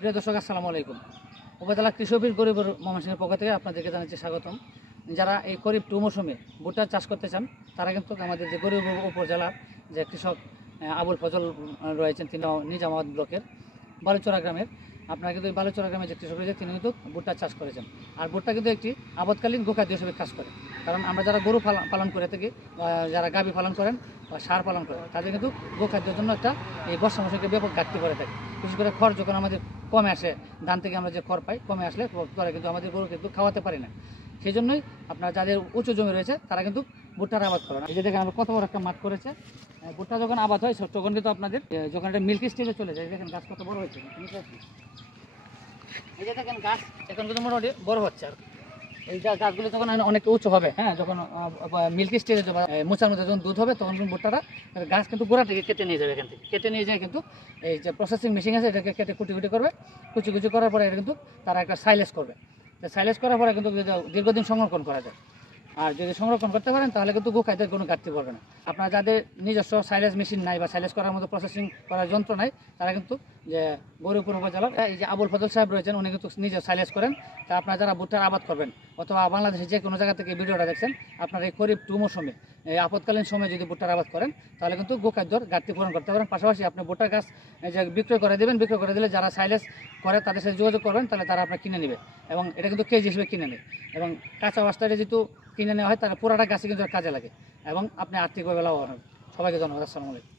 প্রিয় দর্শক, আসসালামু আলাইকুম। উপজেলা কৃষি অফিস গরিব ময়মনসিংহের পক্ষ থেকে আপনাদেরকে জানাচ্ছি স্বাগতম। যারা এই খরিফ 2 মৌসুমে ভুট্টা চাষ করতে চান তারা কিন্তু আমাদের যে গরিব উপজেলার যে কৃষক আবুল ফজল রয়েছেন, তিনি নিজামাবাদ ব্লকের বালুচরা গ্রামের। আপনারা কিন্তু এই বালুচরা গ্রামের যে কৃষক রয়েছে তিনি কিন্তু ভুট্টা চাষ করেছেন। আর ভুট্টা কিন্তু একটি আপাতকালীন গোখাদ্য হিসেবে কাজ করে। কারণ আমরা যারা গরু পালন করে থাকি, যারা গাভী পালন করেন বা ষাঁড় পালন করেন, তাদের কিন্তু গোখাদ্যের জন্য একটা এই বর্ষা মৌসুমে ব্যাপক ঘাটতি করে থাকে। বিশেষ করে খড় যখন আমাদের কমে আসে, ধান থেকে আমরা যে খড় পাই কমে আসলে তারা কিন্তু আমাদের গরু কিন্তু খাওয়াতে পারি না। সেই জন্যই আপনার যাদের উঁচু জমি রয়েছে তারা কিন্তু ভুট্টার আবাদ করেন। এই যে দেখেন আমরা কত বড় একটা মাঠ করেছে। ভুট্টা যখন আবাদ হয় তখন কিন্তু আপনাদের যখন একটা মিল্কি স্টেজে চলে যায়, দেখেন গাছ কত বড় হয়েছে। এই যে দেখেন গাছ এখন কিন্তু মোটামুটি বড় হচ্ছে। আর এই গাছগুলো তখন অনেক উঁচু হবে, হ্যাঁ, যখন মিল্কি স্টেজে যাবে, মোচার মধ্যে যখন দুধ হবে তখন কিন্তু ভুট্টাটা গাছ কিন্তু গোড়া থেকে কেটে নিয়ে যাবে। এখান থেকে কেটে নিয়ে যায় কিন্তু এই যে প্রসেসিং মেশিন আছে, এটাকে কেটে কুচি করবে। কুচি করার পরে এটা কিন্তু তারা একটা সাইলেজ করবে। সাইলেজ করার পরে কিন্তু দীর্ঘদিন সংরক্ষণ করা যায়। আর যদি সংরক্ষণ করতে পারেন তাহলে কিন্তু গোখাদ্যের কোনো ঘাটতি পড়বে না। আপনার যাদের নিজস্ব সাইলেজ মেশিন নাই বা সাইলেজ করার মতো প্রসেসিং করার যন্ত্র নাই, তারা কিন্তু যে গৌরীপুর উপজেলার এই যে আবুল ফজল সাহেব রয়েছেন, উনি কিন্তু নিজে সাইলেজ করেন। তা আপনারা যারা ভুট্টার আবাদ করবেন অথবা বাংলাদেশে যে কোনো জায়গা থেকে ভিডিওটা দেখছেন, আপনার এই খরিফ 2 মৌসুমে এই আপদকালীন সময়ে যদি ভুট্টার আবাদ করেন তাহলে কিন্তু গোখাদ্যর ঘাটতি পূরণ করতে পারেন। পাশাপাশি আপনি ভুট্টার গাছ যে বিক্রয় করে দেবেন, বিক্রয় করে দিলে যারা সাইলেজ করে তাদের সাথে যোগাযোগ করবেন, তাহলে তারা আপনার কিনে নেবে এবং এটা কিন্তু কেজি হিসেবে কিনে নেয়। এবং কাঁচা অবস্থায় যেহেতু কিনে নেওয়া হয় তাহলে পুরাটা গাছে কিন্তু কাজে লাগে এবং আপনি আর্থিকভাবে লাভবান হন। সবাইকে ধন্যবাদ। আসসালামু আলাইকুম।